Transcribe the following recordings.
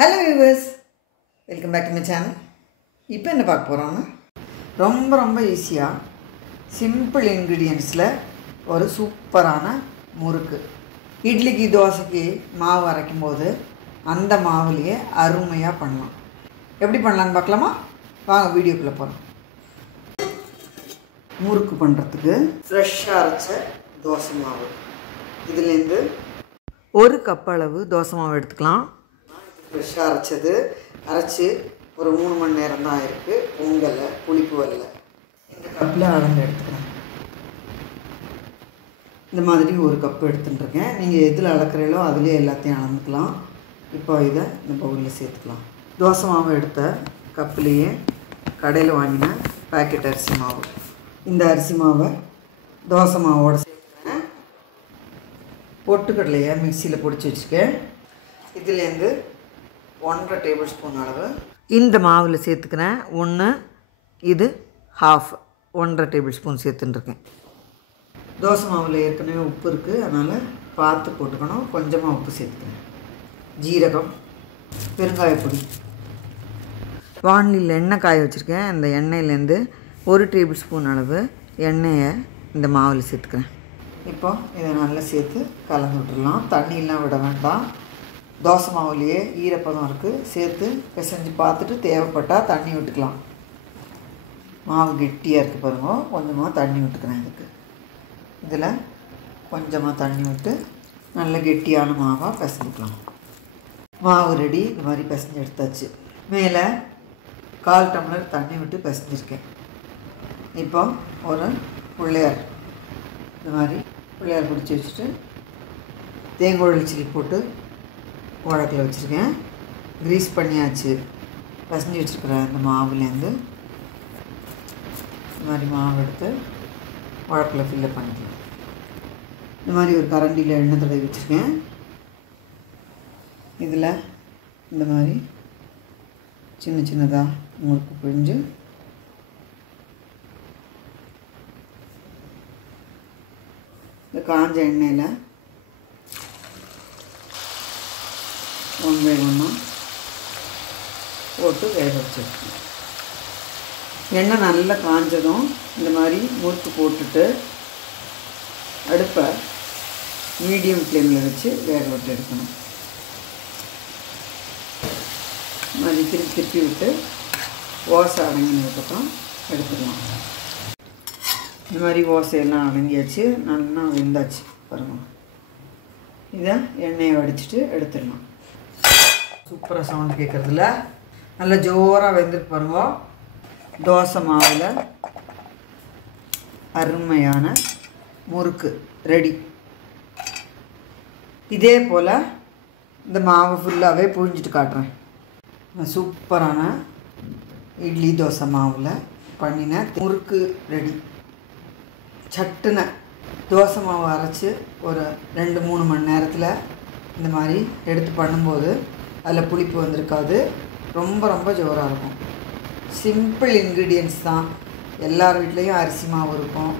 Hello viewers, welcome back to my channel. இப்போ என்ன பார்க்க போறோம்னா ரொம்ப ஈஸியா சிம்பிள் இன்கிரிடியன்ட்ஸ்ல ஒரு சூப்பரான முறுக்கு. இட்லிக்கு தோசைக்கு மாவு அரைக்கும்போது அந்த மாவுலயே அருமையா பண்ணலாம். எப்படி பண்ணலாம்னு பார்க்கலாமா? வாங்க வீடியோக்குள்ள போலாம். முறுக்கு பண்றதுக்கு ஃப்ரெஷ்ஷா அரைச்ச தோசை மாவு. இதில இருந்து 1 கப் அளவு தோசை மாவு எடுத்துக்கலாம். ஃப்ரெஷ்ஷாக அரைச்சி ஒரு 3 மணி நேரம் தான் ஆயிருக்கு. பொங்கலை புளிப்பு வரல. இந்த கப்பில் அளந்து எடுத்துக்கிறேன். இந்த மாதிரி 1 கப்பு எடுத்துட்டுருக்கேன். நீங்கள் எதில் அளக்குறீங்களோ அதிலே எல்லாத்தையும் அளந்துக்கலாம். இப்போ இதை இந்த பவுலில் சேர்த்துக்கலாம். தோசை மாவு எடுத்த கப்புலேயே கடையில் வாங்கின பேக்கெட் அரிசி மாவு. இந்த அரிசி மாவை தோசை மாவோடு சேர்த்துக்கிறேன். பொட்டுக்கடலையை மிக்சியில் பொடிச்சு வச்சுருக்கேன். இதுலேருந்து 1.5 டேபிள் ஸ்பூன் அளவு இந்த மாவில் சேர்த்துக்கிறேன். 1 இது ஹாஃப் 1.5 டேபிள் ஸ்பூன் சேர்த்துட்டுருக்கேன். தோசை மாவில் ஏற்கனவே உப்பு இருக்குது, அதனால் பார்த்து போட்டுக்கணும். கொஞ்சமாக உப்பு சேர்த்துக்கிறேன். ஜீரகம், பெருங்காயப்பொடி. வானிலையில் எண்ணெய் காய வச்சுருக்கேன். அந்த எண்ணெயிலேருந்து 1 டேபிள் ஸ்பூன் அளவு எண்ணெயை இந்த மாவில் சேர்த்துக்கிறேன். இப்போ இதை நல்லா சேர்த்து கலந்து விட்டுடலாம். தண்ணியெலாம் விட வேண்டாம். தோசை மாவுலேயே ஈரப்பதம் இருக்குது. சேர்த்து பிசைஞ்சு பார்த்துட்டு தேவைப்பட்டால் தண்ணி விட்டுக்கலாம். மாவு கெட்டியாக இருக்குது பாருங்க. கொஞ்சமாக தண்ணி விட்டுக்கிறேன். இதில் கொஞ்சமாக தண்ணி விட்டு நல்ல கெட்டியான மாவாக பிசைஞ்சிக்கலாம். மாவு ரெடி. இந்த மாதிரி பிசைஞ்சு எடுத்தாச்சு. மேலே 1/4 டம்ளர் தண்ணி விட்டு பிசைஞ்சிருக்கேன். இப்போ ஒரு பிள்ளையார் இந்த மாதிரி பிள்ளையார் பிடிச்சி வச்சுட்டு தேங்காய் சில்லி போட்டு உழக்கில் வச்சுருக்கேன். க்ரீஸ் பண்ணியாச்சு. பசஞ்சு வச்சுருக்கிறேன். அந்த மாவுலேருந்து இந்த மாதிரி மாவு எடுத்து உழக்கில் ஃபில்லப் பண்ணிக்கலாம். இந்த மாதிரி ஒரு கரண்டியில் எண்ணெய் தடவி வச்சுருக்கேன். இதில் இந்த மாதிரி சின்னதாக முறுக்கு பிழிஞ்சு இந்த காஞ்ச எண்ணெயில் ஒன்று போட்டு வேக வச்சுருக்கேன். எண்ணெய் நல்லா காஞ்சதும் இந்த மாதிரி முறுக்கு போட்டுட்டு அடுப்பை மீடியம் ஃப்ளேமில் வச்சு வேக விட்டு எடுக்கணும். இந்த மாதிரி திருப்பி விட்டு ஓசை அடங்கினதுக்கப்புறம் எடுத்துக்கலாம். இந்த மாதிரி ஓசையெல்லாம் அடங்கியாச்சு. நல்லா வெந்தாச்சு பாருங்கள். இதை எண்ணெயை வடிச்சிட்டு எடுத்துடலாம். சூப்பராக சவுண்டு கேட்குறதுல நல்லா ஜோராக வெந்துட்டு பாருங்க. தோசை மாவில் அருமையான முறுக்கு ரெடி. இதே போல் இந்த மாவு ஃபுல்லாகவே புழிஞ்சிட்டு காட்டுறேன். சூப்பரான இட்லி தோசை மாவில் பண்ணின முறுக்கு ரெடி. சட்டுன தோசை மாவு அரைச்சி ஒரு 2-3 மணி நேரத்தில் இந்த மாதிரி எடுத்து பண்ணும்போது அதில் புளிப்பு வந்திருக்காது. ரொம்ப ஜோராக இருக்கும். சிம்பிள் இன்க்ரீடியன்ட்ஸ் தான். எல்லார் வீட்லேயும் அரிசி மாவு இருக்கும்,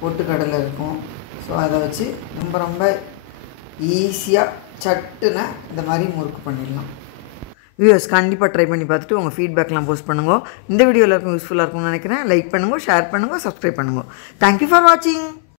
பொட்டுக்கடலை இருக்கும். ஸோ அதை வச்சு ரொம்ப ஈஸியாக சட்டுன இந்த மாதிரி முறுக்கு பண்ணிடலாம். வியூவர்ஸ் கண்டிப்பாக ட்ரை பண்ணி பார்த்துட்டு உங்கள் ஃபீட்பேக்லாம் போஸ்ட் பண்ணுங்க. இந்த வீடியோ எல்லாருக்கும் யூஸ்ஃபுல்லாக இருக்கும்னு நினைக்கிறேன். லைக் பண்ணுங்கள், ஷேர் பண்ணுங்கள், சப்ஸ்கிரைப் பண்ணுங்கள். தேங்க்யூ ஃபார் வாட்சிங்.